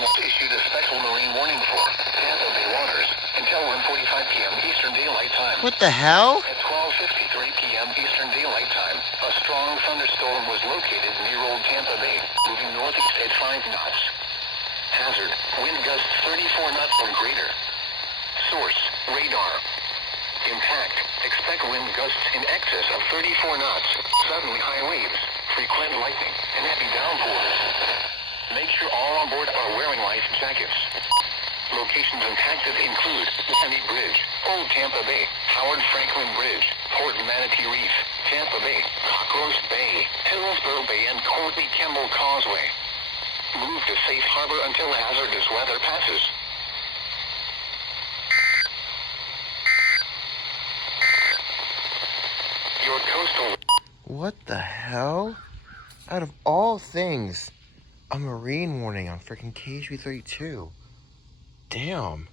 has issued a special marine warning for Tampa Bay waters until 1:45 p.m. Eastern Daylight Time. What the hell? At 12:53 p.m. Eastern Daylight Time, a strong thunderstorm was located near Old Tampa Bay, moving northeast at 5 knots. Hazard, wind gusts 34 knots or greater. Source, radar. Impact, expect wind gusts in excess of 34 knots, suddenly high waves, frequent lightning, and heavy downpours. Make sure all on board are wearing life jackets. Locations impacted include Sandy Bridge, Old Tampa Bay, Howard Franklin Bridge, Port Manatee Reef, Tampa Bay, Cockroach Bay, Hillsborough Bay, and Courtney Campbell Causeway. Move to safe harbor until hazardous weather passes. Your coastal... What the hell? Out of all things, a marine warning on freaking KHB32. Damn.